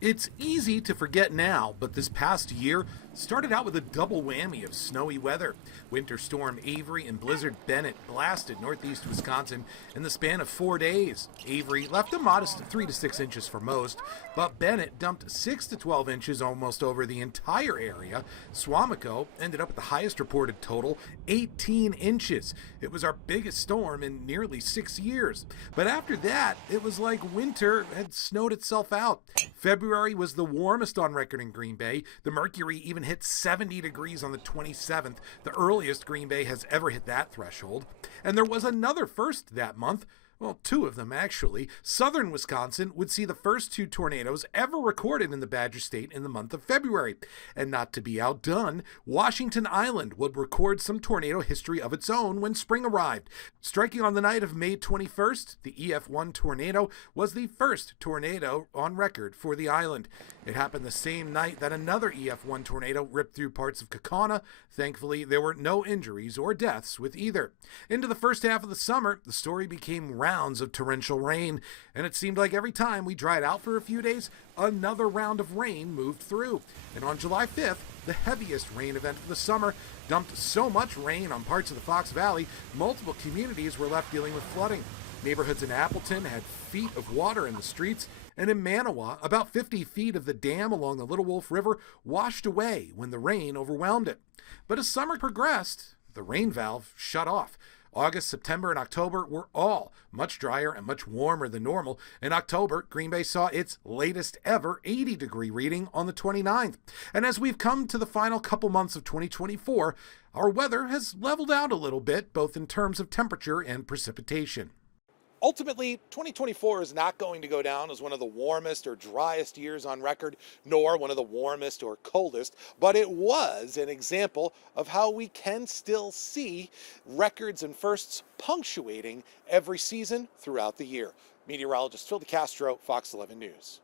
It's easy to forget now, but this past year started out with a double whammy of snowy weather. Winter Storm Avery and Blizzard Bennett blasted northeast Wisconsin in the span of 4 days. Avery left a modest 3 to 6 inches for most, but Bennett dumped 6 to 12 inches almost over the entire area. Swamico ended up at the highest reported total, 18 inches. It was our biggest storm in nearly 6 years. But after that, it was like winter had snowed itself out. February was the warmest on record in Green Bay. The mercury even hit 70 degrees on the 27th, the earliest Green Bay has ever hit that threshold. And there was another first that month. Well, 2 of them, actually. Southern Wisconsin would see the first 2 tornadoes ever recorded in the Badger State in the month of February. And not to be outdone, Washington Island would record some tornado history of its own when spring arrived. Striking on the night of May 21st, the EF1 tornado was the first tornado on record for the island. It happened the same night that another EF1 tornado ripped through parts of Kaukauna. Thankfully, there were no injuries or deaths with either. Into the first half of the summer, the story became rounds of torrential rain, and it seemed like every time we dried out for a few days, another round of rain moved through. And on July 5th, the heaviest rain event of the summer dumped so much rain on parts of the Fox Valley, multiple communities were left dealing with flooding. Neighborhoods in Appleton had feet of water in the streets, and in Manawa, about 50 feet of the dam along the Little Wolf River washed away when the rain overwhelmed it. But as summer progressed, the rain valve shut off. August, September, and October were all much drier and much warmer than normal. In October, Green Bay saw its latest ever 80-degree reading on the 29th. And as we've come to the final couple months of 2024, our weather has leveled out a little bit, both in terms of temperature and precipitation. Ultimately, 2024 is not going to go down as one of the warmest or driest years on record, nor one of the warmest or coldest, but it was an example of how we can still see records and firsts punctuating every season throughout the year. Meteorologist Phil DeCastro, Fox 11 News.